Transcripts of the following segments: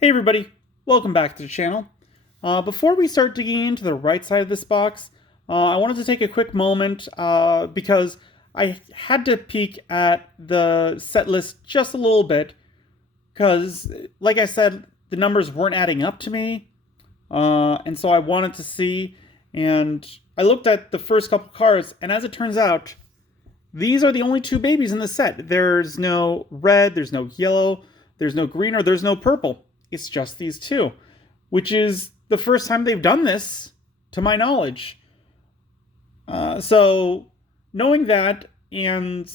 Hey everybody, welcome back to the channel. Before we start digging into the right side of this box, I wanted to take a quick moment because I had to peek at the set list just a little bit because, like I said, the numbers weren't adding up to me, and so I wanted to see, and I looked at the first couple cards, and as it turns out, these are the only two babies in the set. There's no red, there's no yellow, there's no green, or there's no purple. It's just these two, which is the first time they've done this, to my knowledge. So, knowing that and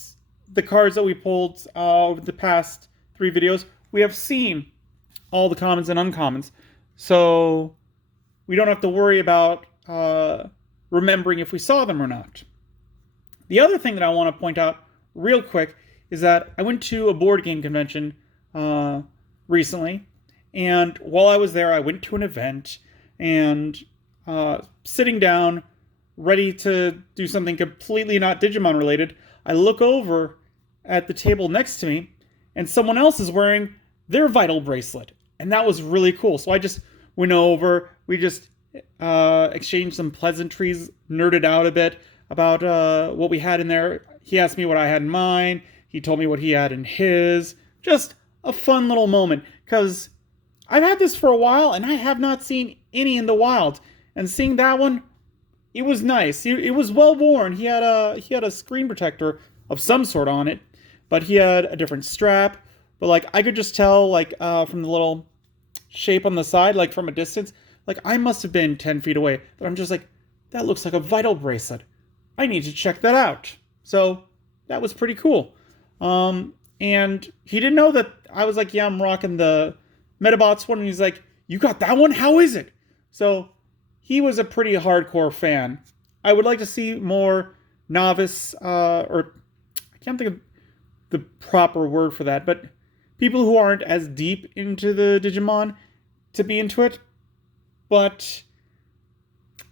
the cards that we pulled over the past three videos, we have seen all the commons and uncommons. So, we don't have to worry about remembering if we saw them or not. The other thing that I want to point out real quick is that I went to a board game convention recently, and while I was there, I went to an event and sitting down, ready to do something completely not Digimon related, I look over at the table next to me, and someone else is wearing their Vital bracelet, and that was really cool. So I just went over, we just exchanged some pleasantries, nerded out a bit about what we had in there. He asked me what I had in mine. He told me what he had in his. Just a fun little moment, because I've had this for a while, and I have not seen any in the wild. And seeing that one, it was nice. It was well worn. He had a screen protector of some sort on it, but he had a different strap. But like I could just tell, like from the little shape on the side, like from a distance, like I must have been 10 feet away. But I'm just like, that looks like a Vital bracelet. I need to check that out. So that was pretty cool. And he didn't know that I was like, yeah, I'm rocking the Metabots one. And he's like, you got that one? How is it? So he was a pretty hardcore fan. I would like to see more novice, or I can't think of the proper word for that, but people who aren't as deep into the Digimon to be into it. But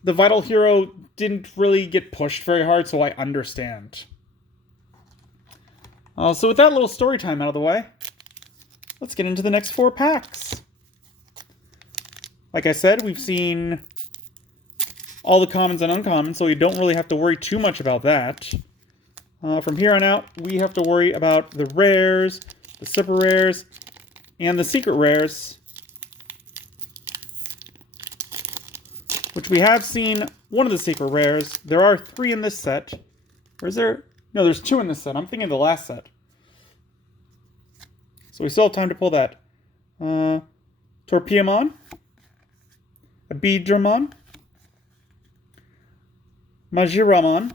the Vital Hero didn't really get pushed very hard, so I understand. So with that little story time out of the way, let's get into the next four packs. Like I said, we've seen all the commons and uncommons, so we don't really have to worry too much about that. From here on out, we have to worry about the rares, the super rares, and the secret rares, which we have seen one of the secret rares. There are three in this set. Or is there? No, there's two in this set. I'm thinking of the last set. So we still have time to pull that. Torpiamon, Abidramon, Majiramon,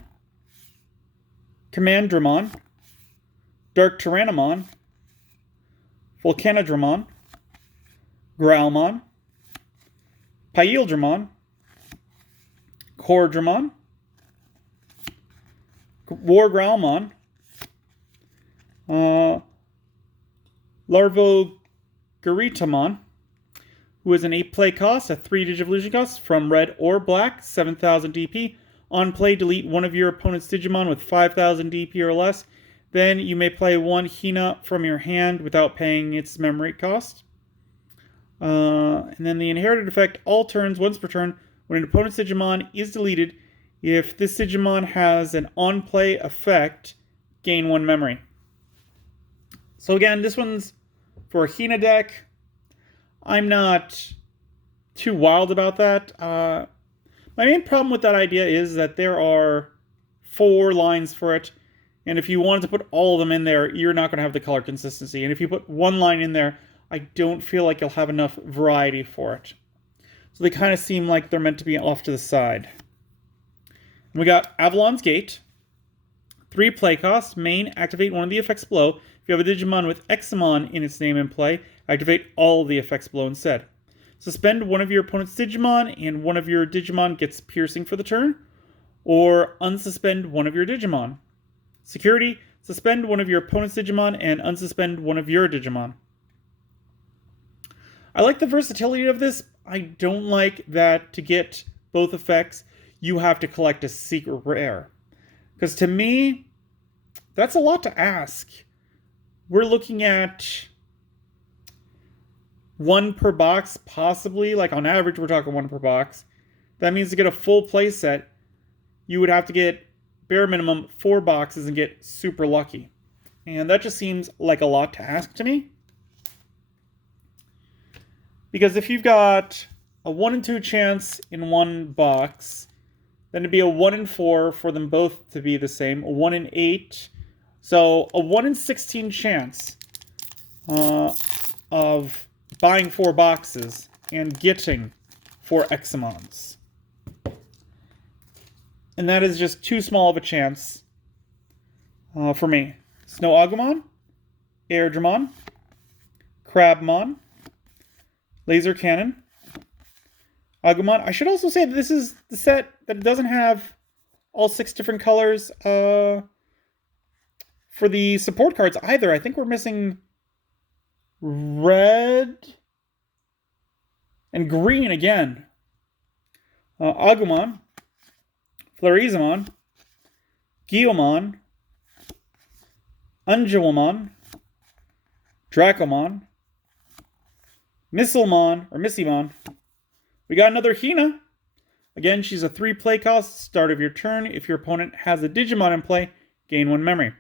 Commandramon, Dark Tyrannomon, Volcanodramon, Growlmon, Paildramon, Cordramon, War Growlmon, Larvogaritamon, who is an 8-play cost, a 3 Digivolution cost, from red or black, 7,000 DP. On play, delete one of your opponent's Digimon with 5,000 DP or less. Then you may play one Hina from your hand without paying its memory cost. And then the inherited effect, all turns, once per turn, when an opponent's Digimon is deleted, if this Digimon has an on-play effect, gain one memory. So again, this one's for a Hina deck. I'm not too wild about that. My main problem with that idea is that there are 4 lines for it, and if you wanted to put all of them in there, you're not going to have the color consistency. And if you put one line in there, I don't feel like you'll have enough variety for it. So they kind of seem like they're meant to be off to the side. And we got Avalon's Gate. 3 play costs. Main, activate one of the effects below. If you have a Digimon with Examon in its name in play, activate all of the effects below instead. Suspend one of your opponent's Digimon, and one of your Digimon gets piercing for the turn. Or unsuspend one of your Digimon. Security, suspend one of your opponent's Digimon, and unsuspend one of your Digimon. I like the versatility of this. I don't like that to get both effects, you have to collect a secret rare. Because to me, that's a lot to ask. We're looking at 1 per box, possibly. Like on average, we're talking 1 per box. That means to get a full playset, you would have to get bare minimum 4 boxes and get super lucky. And that just seems like a lot to ask to me. Because if you've got a 1 in 2 chance in 1 box, then it'd be a 1 in 4 for them both to be the same, a 1 in 8. So a 1 in 16 chance of buying 4 boxes and getting 4 Examons. And that is just too small of a chance for me. Snow Agumon, Air Dramon, Crabmon, Laser Cannon, Agumon. I should also say that this is the set that doesn't have all 6 different colors for the support cards either. I think we're missing red and green again. Agumon, Florizamon, Guiomon, Ungewamon, Dracomon, Missimon. We got another Hina. Again, she's a 3 play cost. Start of your turn. If your opponent has a Digimon in play, gain 1 memory.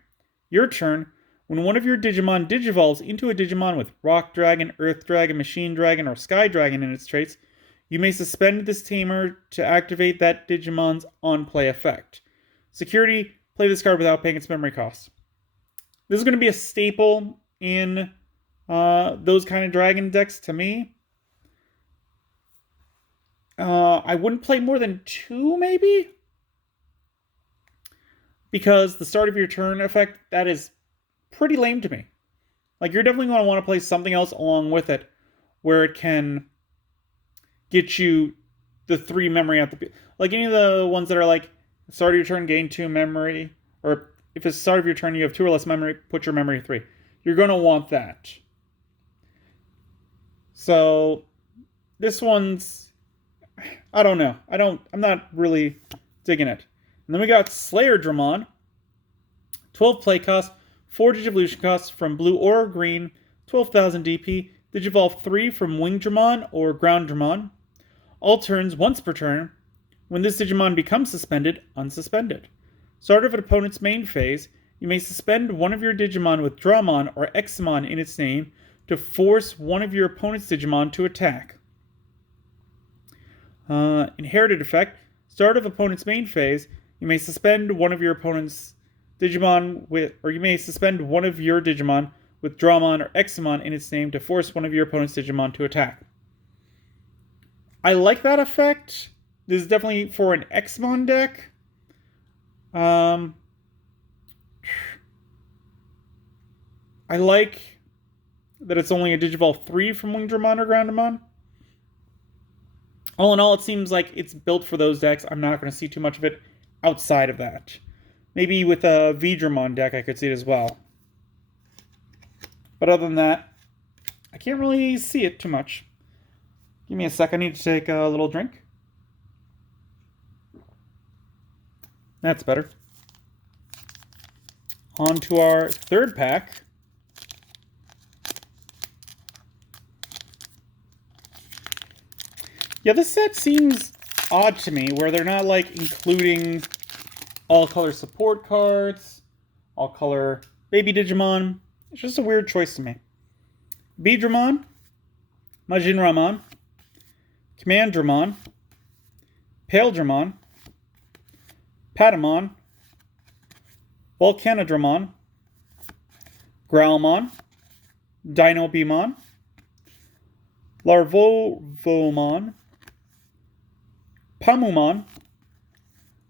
Your turn. When one of your Digimon digivolves into a Digimon with Rock Dragon, Earth Dragon, Machine Dragon, or Sky Dragon in its traits, you may suspend this tamer to activate that Digimon's on-play effect. Security, play this card without paying its memory cost. This is going to be a staple in those kind of dragon decks to me. I wouldn't play more than 2, maybe? Because the start of your turn effect, that is pretty lame to me. Like, you're definitely going to want to play something else along with it where it can get you the 3 memory at the... Like, any of the ones that are like, start of your turn, gain 2 memory, or if it's the start of your turn, you have 2 or less memory, put your memory 3. You're going to want that. So, this one's... I don't know. I'm not really digging it. And then we got Slayer Dramon. 12 play cost, 4 Digivolution costs from blue or green, 12,000 DP. Digivolve 3 from Wing Dramon or Ground Dramon. All turns, once per turn. When this Digimon becomes suspended, unsuspended. Start of an opponent's main phase, you may suspend one of your Digimon with Dramon or Examon in its name to force one of your opponent's Digimon to attack. Inherited effect. Start of opponent's main phase, you may suspend one of your opponent's Digimon with, or you may suspend one of your Digimon with Dramon or Examon in its name to force one of your opponent's Digimon to attack. I like that effect. This is definitely for an Examon deck. I like that it's only a Digivolve 3 from Wing Dramon or Groundamon. All in all, it seems like it's built for those decks. I'm not going to see too much of it outside of that. Maybe with a V-Dramon deck, I could see it as well. But other than that, I can't really see it too much. Give me a sec. I need to take a little drink. That's better. On to our third pack. Yeah, this set seems odd to me, where they're not, like, including all-color support cards, all-color baby Digimon. It's just a weird choice to me. Beedramon, Majinramon, Command Dramon, Pale Dramon, Patamon, Volcanodramon, Growlmon, Dino Beamon, Larvovomon, Pamumon,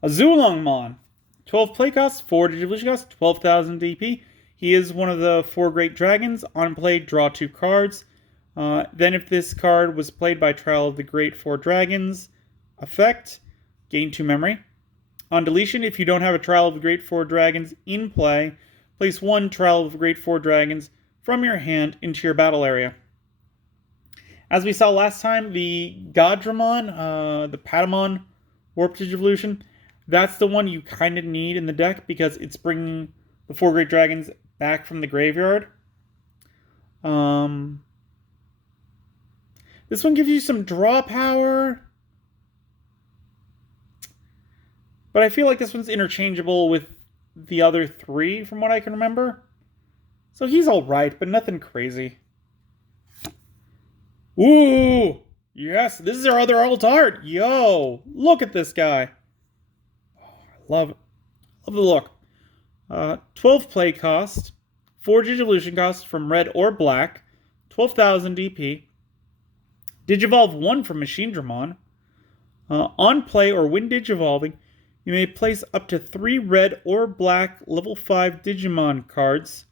Azulongmon. 12 play costs, 4 Digivolution costs, 12,000 DP. He is one of the 4 great dragons. On play, draw 2 cards. Then if this card was played by Trial of the Great 4 Dragons effect, gain 2 memory. On deletion, if you don't have a Trial of the Great 4 Dragons in play, place 1 Trial of the Great 4 Dragons from your hand into your battle area. As we saw last time, the Godramon, the Patamon Warp Digivolution, that's the one you kind of need in the deck because it's bringing the 4 great dragons back from the graveyard. This one gives you some draw power. But I feel like this one's interchangeable with the other three from what I can remember. So he's alright, but nothing crazy. Ooh! Yes, this is our other alt art. Yo! Look at this guy. Oh, I love it. Love the look. 12 play cost. 4 Digivolution cost from red or black. 12,000 DP. Digivolve 1 from Machine Dramon. On play or when Digivolving, you may place up to 3 red or black level 5 Digimon cards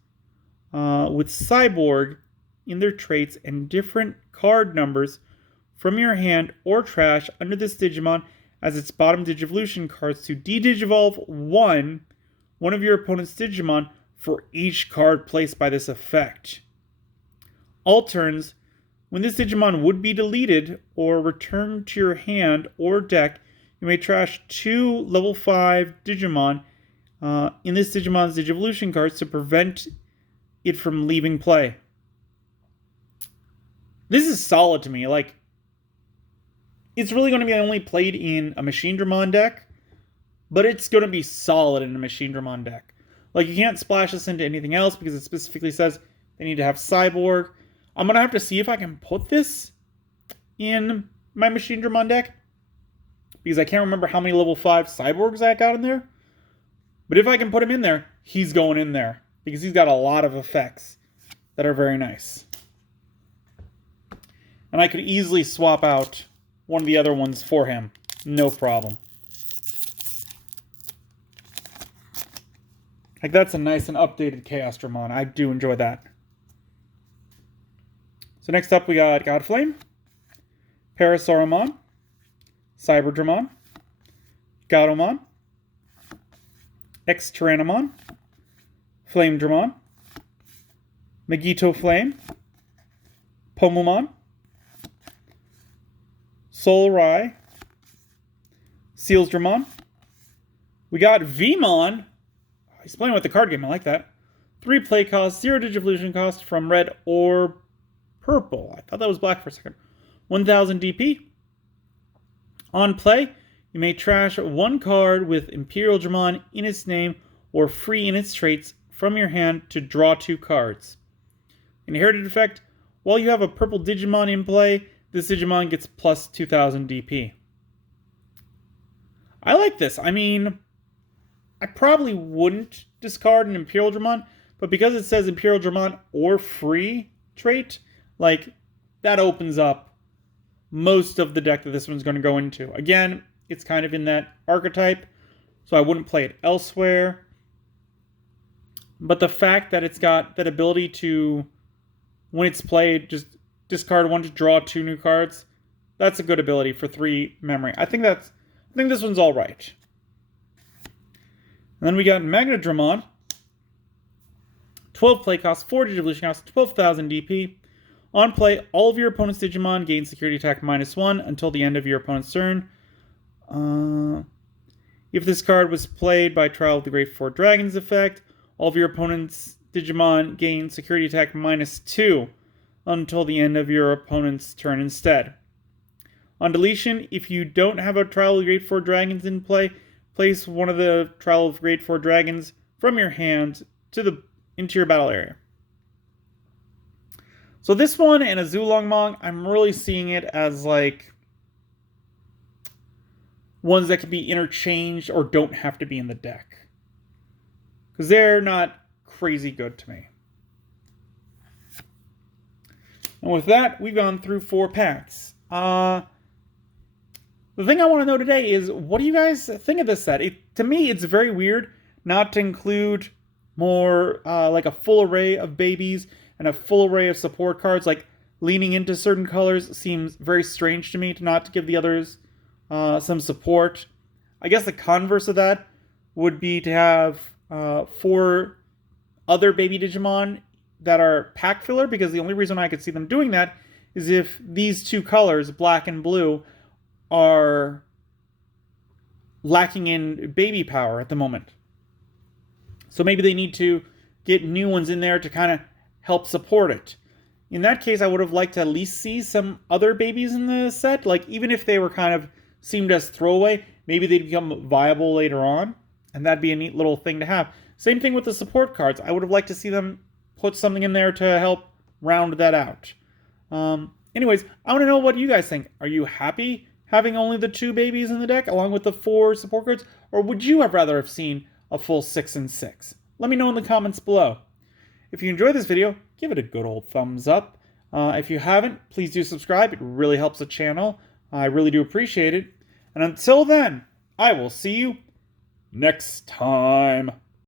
with Cyborg in their traits and different card numbers from your hand or trash under this Digimon as its bottom Digivolution cards to de-Digivolve one of your opponent's Digimon for each card placed by this effect. All turns, when this Digimon would be deleted or returned to your hand or deck, you may trash 2 level 5 Digimon in this Digimon's Digivolution cards to prevent it from leaving play. This is solid to me. Like, it's really going to be only played in a Machine Dramon deck, but it's going to be solid in a Machine Dramon deck. Like, you can't splash this into anything else because it specifically says they need to have Cyborg. I'm going to have to see if I can put this in my Machine Dramon deck, because I can't remember how many level 5 Cyborgs I got in there. But if I can put him in there, he's going in there, because he's got a lot of effects that are very nice. And I could easily swap out one of the other ones for him. No problem. Like, that's a nice and updated Chaos Dramon. I do enjoy that. So next up we got Godflame, Parasauromon, Cyberdramon, Gatomon, X-Tyrannomon, Flame Dramon, Megito Flame, Pomumon, Soul Rai, Seals Dramon. We got Vmon. He's playing with the card game. I like that. 3 play cost, 0 Digivolution cost from red or purple. I thought that was black for a second. 1,000 DP. On play, you may trash 1 card with Imperial Dramon in its name or free in its traits from your hand to draw 2 cards. Inherited effect, while you have a purple Digimon in play, this Digimon gets plus 2,000 DP. I like this. I mean, I probably wouldn't discard an Imperial Dramon, but because it says Imperial Dramon or free trait, like, that opens up most of the deck that this one's going to go into. Again, it's kind of in that archetype, so I wouldn't play it elsewhere. But the fact that it's got that ability to, when it's played, just discard 1 to draw 2 new cards, that's a good ability for 3 memory. I think this one's all right. And then we got Magnadramon. 12 play cost, 4 Digivolution cost, 12,000 DP. On play, all of your opponent's Digimon gain security attack -1 until the end of your opponent's turn. If this card was played by Trial of the Great Four Dragons effect, all of your opponent's Digimon gain security attack -2 until the end of your opponent's turn instead. On deletion, if you don't have a Trial of the Great Four Dragons in play, place one of the Trial of the Great Four Dragons from your hand into your battle area. So this one and a Zulongmong, I'm really seeing it as like ones that can be interchanged or don't have to be in the deck, because they're not crazy good to me. And with that, we've gone through 4 packs. The thing I want to know today is, what do you guys think of this set? To me, it's very weird not to include more like a full array of babies and a full array of support cards. Like, leaning into certain colors seems very strange to me, to not give the others some support. I guess the converse of that would be to have 4 other baby Digimon that are pack filler, because the only reason I could see them doing that is if these 2 colors, black and blue, are lacking in baby power at the moment. So maybe they need to get new ones in there to kind of help support it. In that case, I would have liked to at least see some other babies in the set. Like, even if they were kind of seemed as throwaway, maybe they'd become viable later on. And that'd be a neat little thing to have. Same thing with the support cards. I would have liked to see them put something in there to help round that out. Anyways, I want to know what you guys think. Are you happy having only the 2 babies in the deck along with the 4 support cards? Or would you have rather have seen a full 6 and 6? Let me know in the comments below. If you enjoyed this video, give it a good old thumbs up. If you haven't, please do subscribe. It really helps the channel. I really do appreciate it. And until then, I will see you next time.